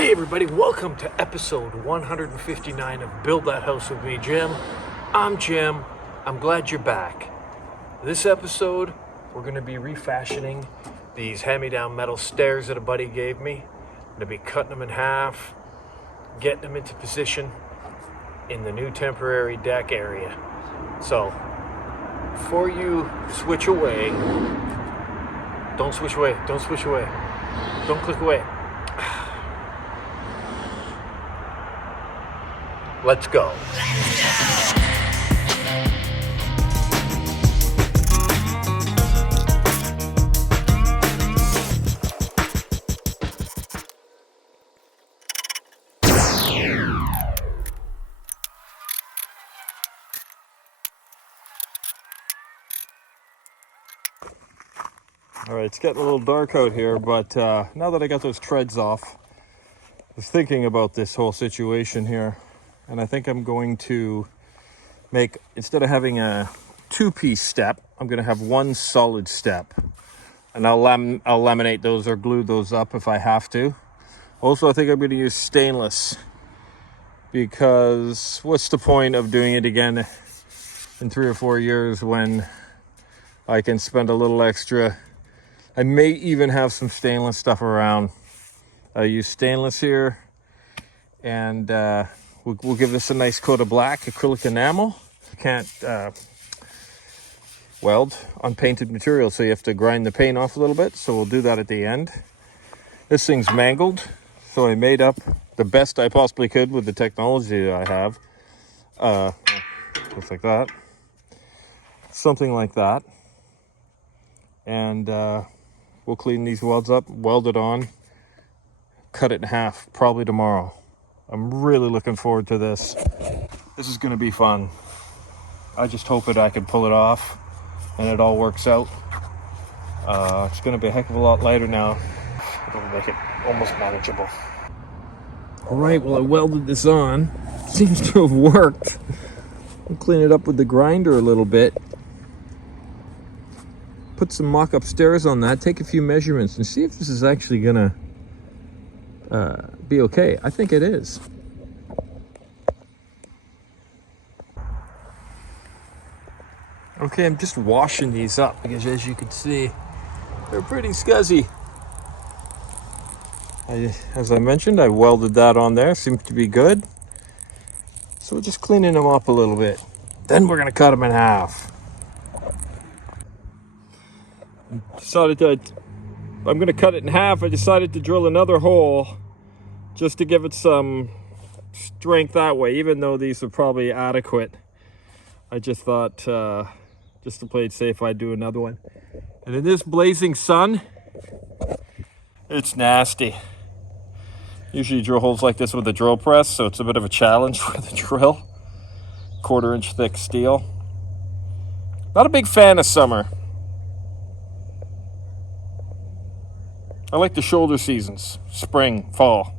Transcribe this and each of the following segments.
Hey everybody, welcome to episode 159 of Build That House with me, Jim. I'm Jim. I'm glad you're back. This episode, we're going to be refashioning these hand-me-down metal stairs that a buddy gave me. I'm going to be cutting them in half, getting them into position in the new temporary deck area. So, before you switch away, don't switch away, don't switch away, don't click away. Let's go. All right, it's getting a little dark out here, but now that I got those treads off, I was thinking about this whole situation here. And I think I'm going to make, instead of having a two-piece step, I'm going to have one solid step. And I'll laminate those or glue those up if I have to. Also, I think I'm going to use stainless, because what's the point of doing it again in 3 or 4 years when I can spend a little extra? I may even have some stainless stuff around. I use stainless here, and we'll give this a nice coat of black acrylic enamel. You can't weld on painted material, so you have to grind the paint off a little bit. So we'll do that at the end. This thing's mangled, so I made up the best I possibly could with the technology that I have. Looks like that. Something like that. And we'll clean these welds up, weld it on, cut it in half, probably tomorrow. I'm really looking forward to this. This is going to be fun. I just hope that I can pull it off and it all works out. It's going to be a heck of a lot lighter now. It'll make it almost manageable. All right, well, I welded this on. Seems to have worked. I'll clean it up with the grinder a little bit. Put some mock-up stairs on that, take a few measurements, and see if this is actually going to be okay. I think it is. Okay, I'm just washing these up because, as you can see, they're pretty scuzzy. As I mentioned, I welded that on there. Seems to be good. So we're just cleaning them up a little bit. Then we're going to cut them in half. I'm going to cut it in half. I decided to drill another hole just to give it some strength that way, even though these are probably adequate. I just thought, just to play it safe, I'd do another one. And in this blazing sun, it's nasty. Usually drill holes like this with a drill press, so it's a bit of a challenge for the drill. 1/4 inch thick steel. Not a big fan of summer. I like the shoulder seasons, spring, fall.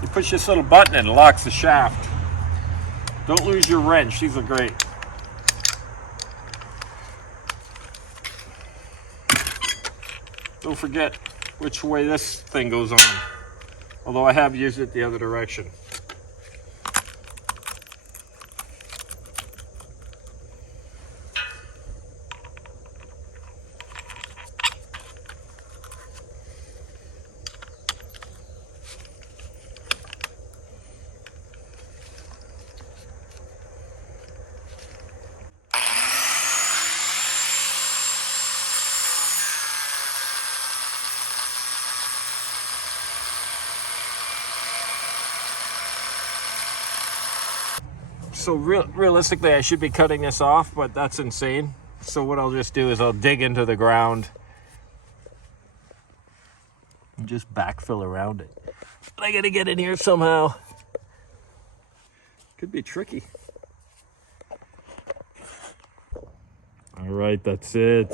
You push this little button and it locks the shaft. Don't lose your wrench, these are great. Don't forget which way this thing goes on, although I have used it the other direction. So realistically, I should be cutting this off, but that's insane. So what I'll just do is I'll dig into the ground and just backfill around it. But I gotta get in here somehow. Could be tricky. All right, that's it.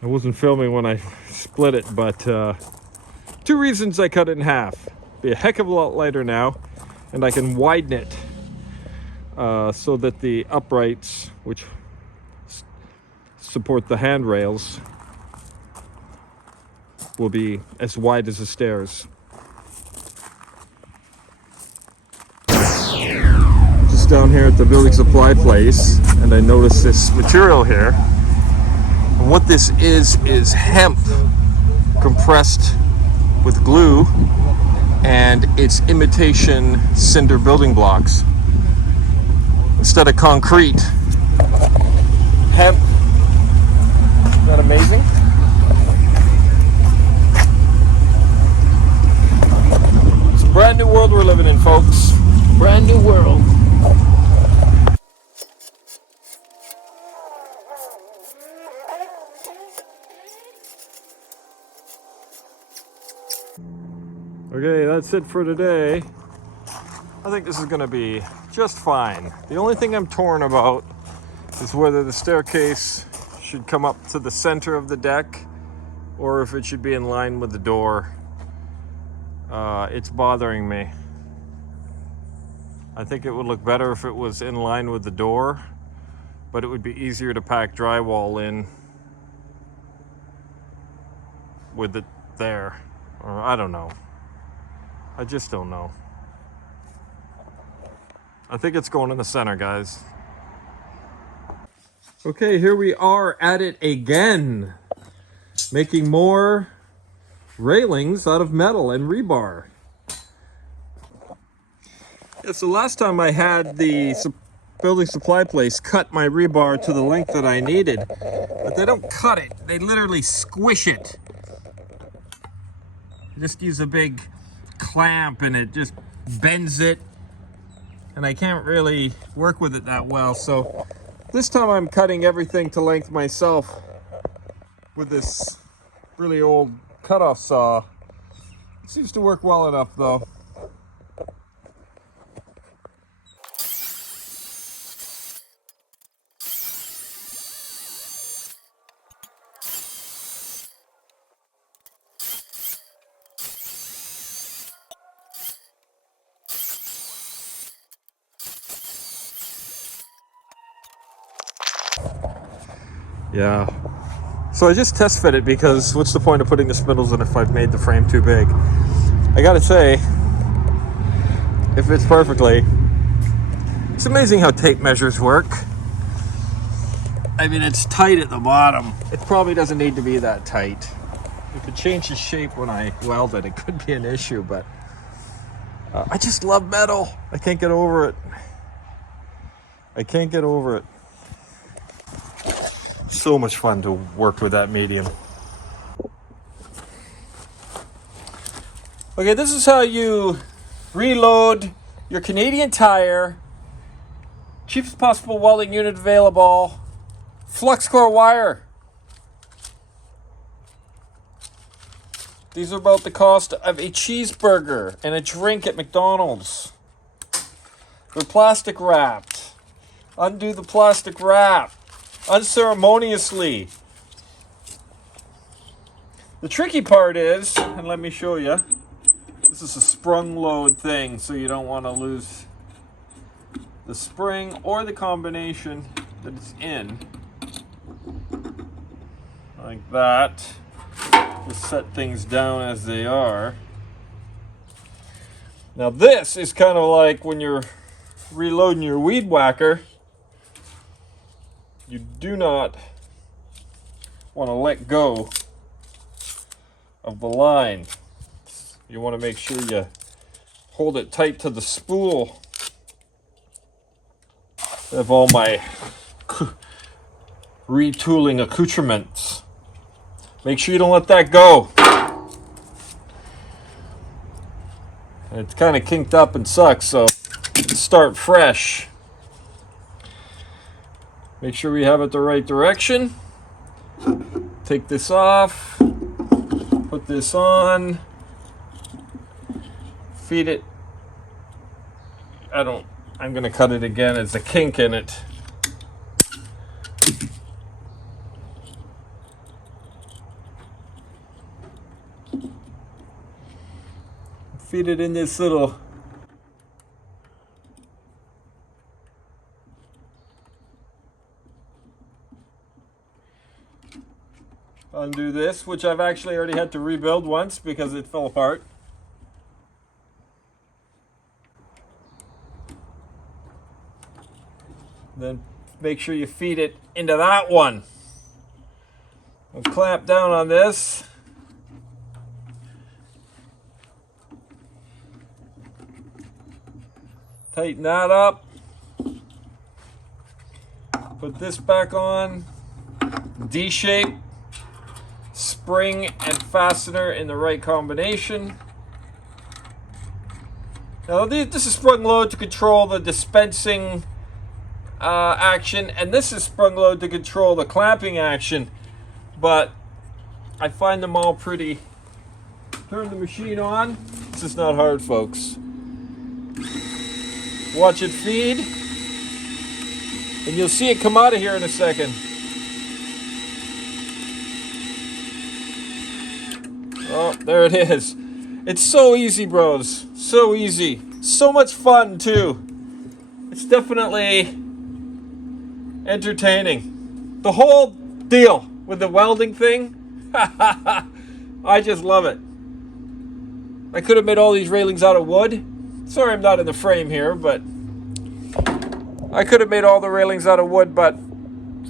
I wasn't filming when I split it, but 2 reasons I cut it in half. Be a heck of a lot lighter now, and I can widen it so that the uprights, which support the handrails, will be as wide as the stairs. Just down here at the building supply place, and I noticed this material here. And what this is hemp compressed with glue, and it's imitation cinder building blocks. Instead of concrete, hemp. Isn't that amazing? It's a brand new world we're living in, folks. Brand new world. Okay, that's it for today. I think this is going to be just fine. The only thing I'm torn about is whether the staircase should come up to the center of the deck or if it should be in line with the door. It's bothering me. I think it would look better if it was in line with the door, but it would be easier to pack drywall in with it there. Or I don't know. I just don't know. I think it's going in the center, guys. Okay, here we are at it again. Making more railings out of metal and rebar. Yeah, so last time I had the building supply place cut my rebar to the length that I needed, but they don't cut it. They literally squish it. Just use a big clamp and it just bends it, and I can't really work with it that well. So this time I'm cutting everything to length myself with this really old cutoff saw. It seems to work well enough though. Yeah. So I just test fit it because what's the point of putting the spindles in if I've made the frame too big? I gotta say, it fits perfectly. It's amazing how tape measures work. I mean, it's tight at the bottom. It probably doesn't need to be that tight. If it changes shape when I weld it, it could be an issue, but I just love metal. I can't get over it. I can't get over it. So much fun to work with that medium. Okay, this is how you reload your Canadian Tire. Cheapest possible welding unit available. Flux core wire. These are about the cost of a cheeseburger and a drink at McDonald's. They're plastic wrapped. Undo the plastic wrap unceremoniously. The tricky part is, and let me show you, this is a sprung load thing, so you don't want to lose the spring or the combination that it's in. Like that. Just set things down as they are. Now this is kind of like when you're reloading your weed whacker. You do not want to let go of the line. You want to make sure you hold it tight to the spool. I have all my retooling accoutrements. Make sure you don't let that go. It's kind of kinked up and sucks, so start fresh. Make sure we have it the right direction. Take this off. Put this on. Feed it. I'm going to cut it again. There's a kink in it. Feed it in this little undo this, which I've actually already had to rebuild once because it fell apart. Then make sure you feed it into that one. We'll clamp down on this. Tighten that up. Put this back on. D-shape. Spring and fastener in the right combination. Now this is sprung load to control the dispensing action, and this is sprung load to control the clamping action, but I find them all pretty. Turn the machine on. This is not hard, folks. Watch it feed, and you'll see it come out of here in a second. Oh, there it is. It's so easy, bros. So easy. So much fun, too. It's definitely entertaining. The whole deal with the welding thing, I just love it. I could have made all these railings out of wood. Sorry I'm not in the frame here, but I could have made all the railings out of wood, but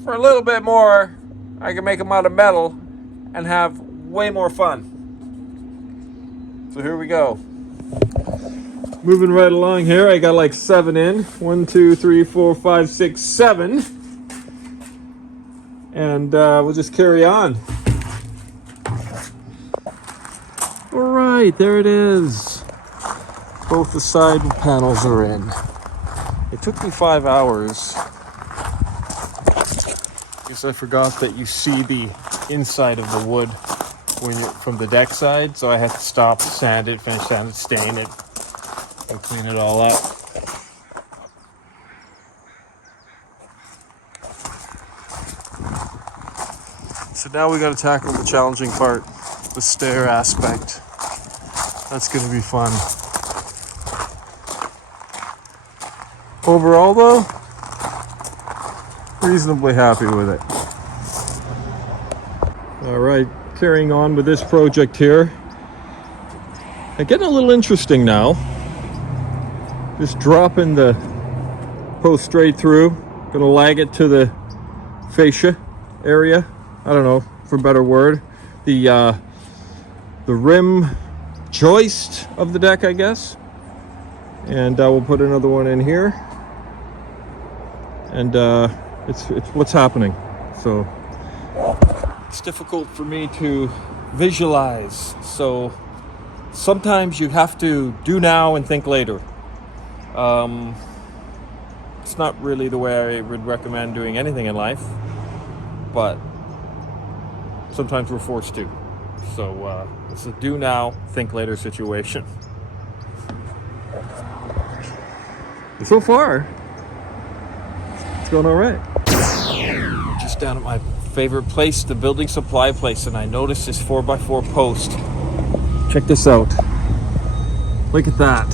for a little bit more, I can make them out of metal and have way more fun. So here we go. Moving right along here, I got like 7 in. 1, 2, 3, 4, 5, 6, 7. And we'll just carry on. All right, there it is. Both the side panels are in. It took me 5 hours. Guess I forgot that you see the inside of the wood when you're from the deck side, so I had to stop, sand it, finish sand it, stain it, and clean it all up. So now we got to tackle the challenging part, the stair aspect. That's going to be fun. Overall, though, reasonably happy with it. All right, carrying on with this project here. And getting a little interesting now. Just dropping the post straight through. Gonna lag it to the fascia area. I don't know, for a better word. The rim joist of the deck, I guess. And we'll put another one in here. And it's what's happening. So it's difficult for me to visualize. So sometimes you have to do now and think later. It's not really the way I would recommend doing anything in life, but sometimes we're forced to. So it's a do now, think later situation. So far, it's going all right. Just down at my favorite place, the building supply place, and I noticed this 4x4 post. Check this out. Look at that.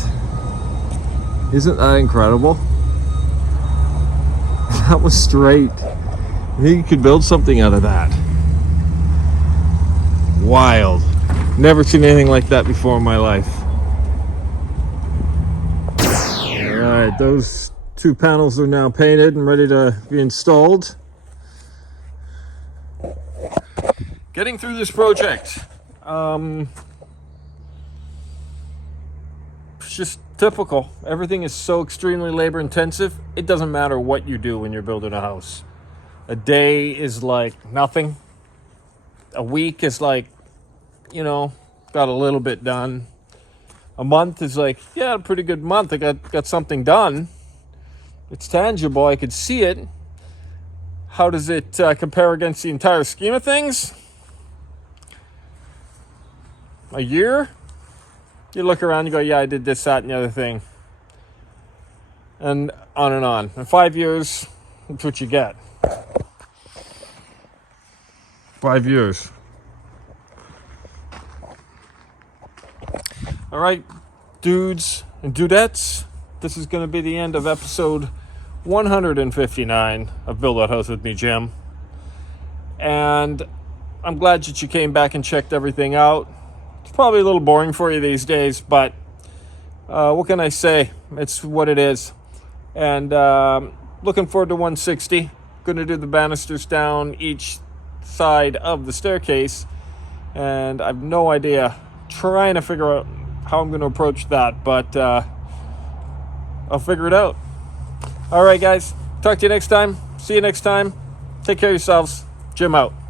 Isn't that incredible? That was straight. I think you could build something out of that. Wild. Never seen anything like that before in my life. Alright, those 2 panels are now painted and ready to be installed. Getting through this project. It's just typical. Everything is so extremely labor intensive. It doesn't matter what you do when you're building a house. A day is like nothing. A week is like, got a little bit done. A month is like, yeah, a pretty good month. I got something done. It's tangible. I could see it. How does it compare against the entire scheme of things? A year? You look around, you go, yeah, I did this, that, and the other thing. And on and on. In 5 years, that's what you get. 5 years. All right, dudes and dudettes, this is going to be the end of episode 159 of Build That House With Me, Jim. And I'm glad that you came back and checked everything out. It's probably a little boring for you these days, but what can I say? It's what it is. And looking forward to 160. Going to do the banisters down each side of the staircase. And I have no idea. Trying to figure out how I'm going to approach that, but I'll figure it out. All right, guys. Talk to you next time. See you next time. Take care of yourselves. Jim out.